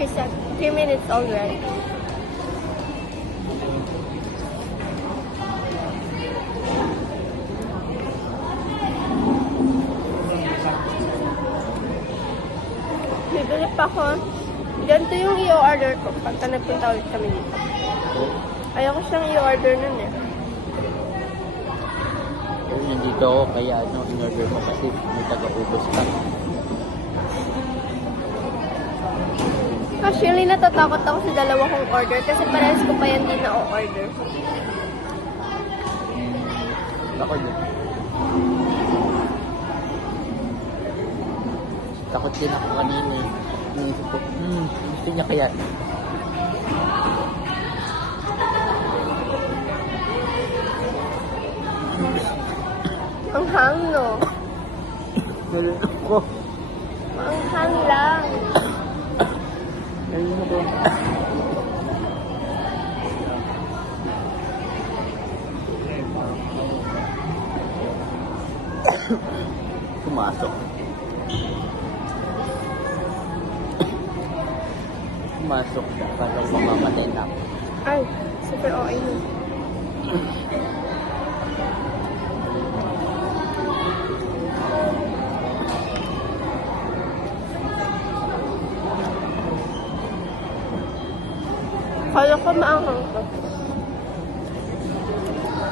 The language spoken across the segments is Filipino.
She said 3 minutes already. Bibili pa ako. Ganito yung i-order ko pagka nagpunta ulit kami dito. Ayoko siyang i-order nun eh. Pero nandito ako, kaya in-order mo kasi may taga-ubos ka. Actually, natatakot ako sa dalawa kong order kasi parehas ko pa yan din na-order. Ako din. Takot din ako kanina eh. Naisip ko, gusto niya kaya. Ang hang, no? Nalun ako. Ang hang lang. Nalun ako. Pumasok. Pumasok siya. Parang mamamatay na ako. Ay, super okay nun. Kala ko maanghang to.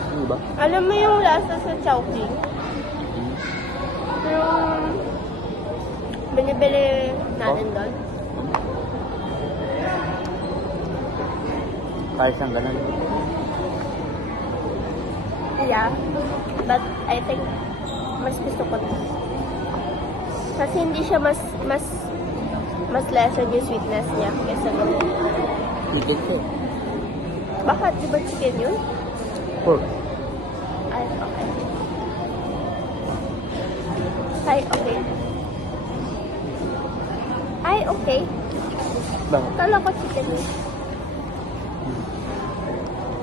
Ano ba? Alam mo yung lasa sa Chowking? Yung binibili natin doon. Parang siyang ganun. Yeah. But I think mas gusto ko to. Kasi hindi siya mas lessen yung sweetness niya kaysa doon. Chicken siya. Bakit? Di ba chicken yun? Pork. Ay, okay. Ay, okay. Ay, okay. Bakit? Kala ko chicken yun.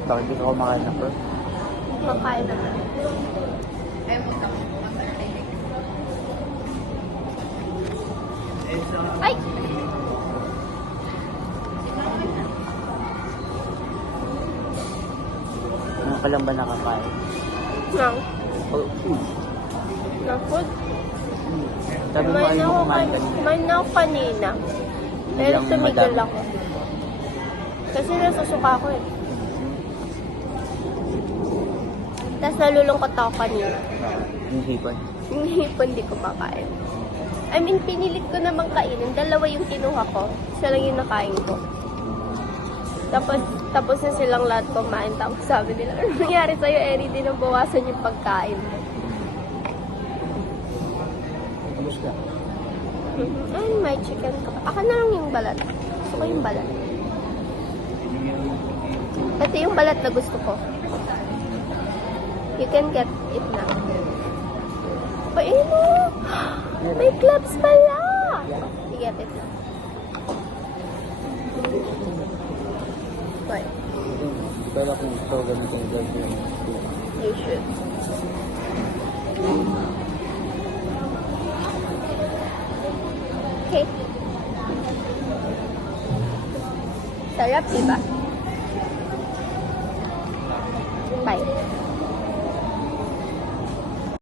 Bakit hindi ka kumakain ng pork? Makain na. Ay! Ano ka lang ba nakakain? Nang? Oh, Nang food? Sabi mo ayaw mo kumain kanina. May na ako kanina. Pero Biglang tumigil madami. ako. Kasi nasusuka ako eh. Tapos nalulungkot ako kanina. Yung hipon. Yung hipon di ko makain. I mean, pinilit ko namang kainin. Dalawa yung kinuha ko. Isa lang yung nakain ko. Tapos na silang lahat kumain. Tapos sabi nila, ano nangyari sa'yo, Eri? Di nang bawasan yung pagkain mo. Ubus ka. Ay, may chicken ka pa. Ako na lang yung balat. Gusto ko yung balat. Ito yung balat na gusto ko. You can get it now. Paano? May clubs pala! You get it now. Right. Pero kung gusto ganun yung gagawin. You should. Okay. Sarap, diba?